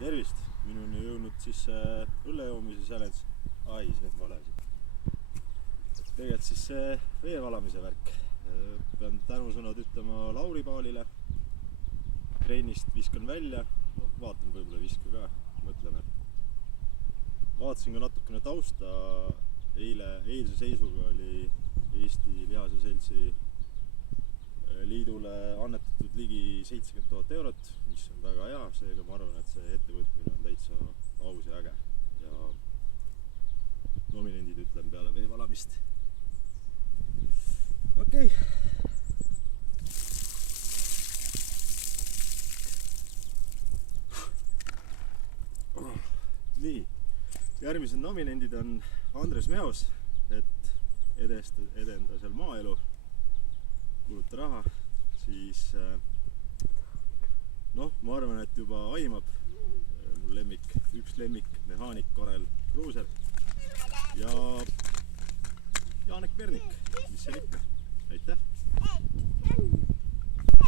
tervist! Minuni jõudnud siis õllejoomise challenge. Ai, see valesid. Tegelikult siis see veevalamise värk. Pean tänusõnad ütlema Lauri Paalile. Treenist viskan välja. Vaatan võib-olla visku ka. Mõtlen, et vaatasin ka natukene tausta. Eilse seisuga oli Eesti Lihase Seltsi liidule annetatud ligi 70 000 eurot, mis on väga hea, seega ma arvan, et see ettevõtmine on täitsa aus ja äge. Ja nominendid ütlen peale veevalamist. Okei. Nii, järgmised nominendid on Andres Meos, et edenda seal maaelu, kuluta raha, siis ma arvan, et juba aimab mul üks lemmik, mehaanik Karel Kruuser ja Janek Pernik, mis seal ikka.